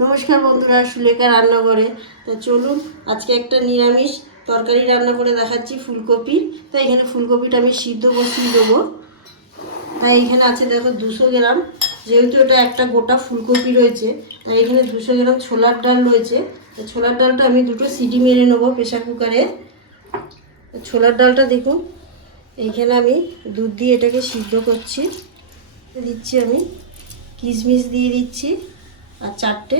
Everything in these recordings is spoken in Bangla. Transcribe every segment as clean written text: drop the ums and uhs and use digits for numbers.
নমস্কার বন্ধুরা, সুলেখা রান্নাঘরে। তো চলুন আজকে একটা নিরামিষ তরকারি রান্না করে দেখাচ্ছি ফুলকপির। তাই এখানে ফুলকপিটা আমি সিদ্ধ বসিয়ে দেবো। তাই এখানে আছে দেখো 200 গ্রাম, যেহেতু এটা একটা গোটা ফুলকপি রয়েছে তাই এখানে 200 গ্রাম ছোলার ডাল রয়েছে। তো ছোলার ডালটা আমি দুটো সিটি মেরে নেবো প্রেশার কুকারে। ছোলার ডালটা দেখুন, এইখানে আমি দুধ দিয়ে এটাকে সিদ্ধ করছি। দিচ্ছি আমি কিশমিশ দিয়ে দিচ্ছি আর 4টে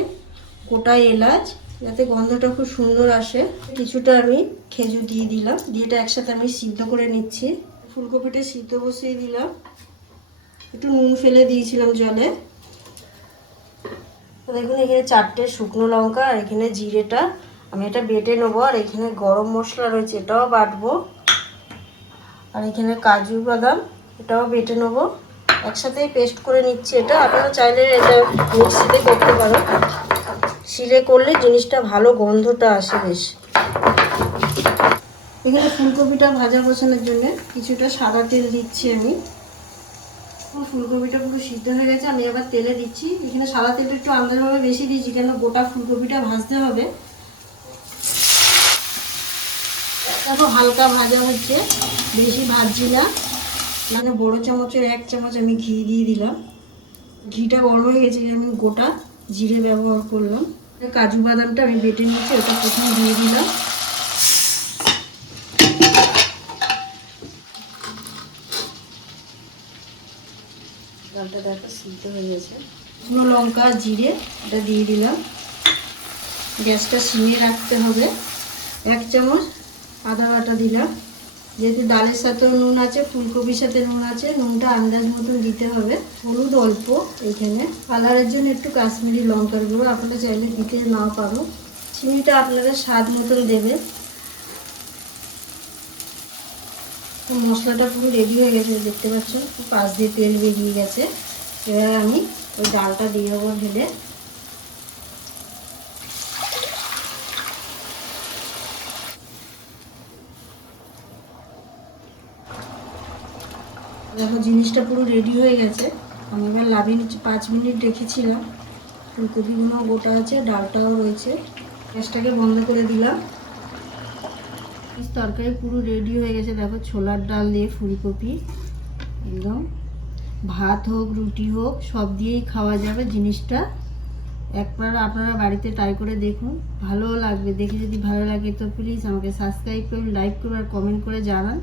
গোটা এলাচ, যাতে গন্ধটা খুব সুন্দর আসে। কিছুটা আমি খেজুর দিয়ে দিলাম, দিয়ে এটা একসাথে আমি সিদ্ধ করে নিচ্ছি। ফুলকপিটা সিদ্ধ বসিয়ে দিলাম, একটু নুন ফেলে দিয়েছিলাম জলে। দেখুন এখানে 4টে শুকনো লঙ্কা আর এখানে জিরেটা আমি এটা বেটে নেবো। আর এখানে গরম মশলা রয়েছে, এটাও বাটবো। আর এখানে কাজু বাদাম, এটাও বেটে নেবো, একসাথে পেস্ট করে নিচ্ছি। এটা আপনারা চাইলে এটা মিক্সিতে করতে পারো, শিলে করলে জিনিসটা ভালো গন্ধটা আসে বেশ। এখানে ফুলকপিটা ভাজা বসানোর জন্য কিছুটা সাদা তেল দিচ্ছি আমি। ফুলকপিটা পুরো সিদ্ধ হয়ে গেছে, আমি আবার তেলে দিচ্ছি। এখানে সাদা তেলটা একটু আন্দাজভাবে বেশি দিয়েছি, কেন গোটা ফুলকপিটা ভাজতে হবে। দেখো হালকা ভাজা হচ্ছে, বেশি ভাজছি না। মানে বড় চামচের 1 চামচ আমি ঘি দিয়ে দিলাম। ঘিটা গরম হয়ে গেছে, আমি গোটা জিরে ব্যবহার করলাম। কাজু বাদামটা আমি বেটে নিচ্ছি, ওটা প্রথমে দিয়ে দিলাম। ডালটা দেখো সিদ্ধ হয়ে গেছে। শুকনো লঙ্কা জিরে এটা দিয়ে দিলাম। গ্যাসটা সিমে রাখতে হবে। 1 চামচ আদা বাটা দিলাম, যেহেতু ডালের সাথেও নুন আছে, ফুলকপির সাথে নুন আছে, নুনটা আন্দাজ মতন দিতে হবে। হলুদ অল্প, এখানে কালারের জন্য একটু কাশ্মীরি লঙ্কার গুঁড়ো, আপনারা চাইলে দিতে নাও পারো। চিনিটা আপনারা স্বাদ মতন দেবে। মশলাটা পুরো রেডি হয়ে গেছে, দেখতে পাচ্ছ পাশ দিয়ে তেল বেরিয়ে গেছে। এবার আমি ওই ডালটা দিয়ে দেবো ঢেলে। দেখো জিনিসটা পুরো রেডি হয়ে গেছে। আমি এবার লাভিয়ে নিচ্ছি, 5 মিনিট রেখেছিলাম। ফুলকপিগুলো গোটা আছে, ডালটাও রয়েছে। গ্যাসটাকে বন্ধ করে দিলাম। তরকারি পুরো রেডি হয়ে গেছে। দেখো ছোলার ডাল দিয়ে ফুলকপি, একদম ভাত হোক রুটি হোক সব দিয়েই খাওয়া যাবে জিনিসটা। একবার আপনারা বাড়িতে ট্রাই করে দেখুন, ভালোও লাগবে। দেখে যদি ভালো লাগে তো প্লিজ আমাকে সাবস্ক্রাইব করুন, লাইক করুন আর কমেন্ট করে জানান।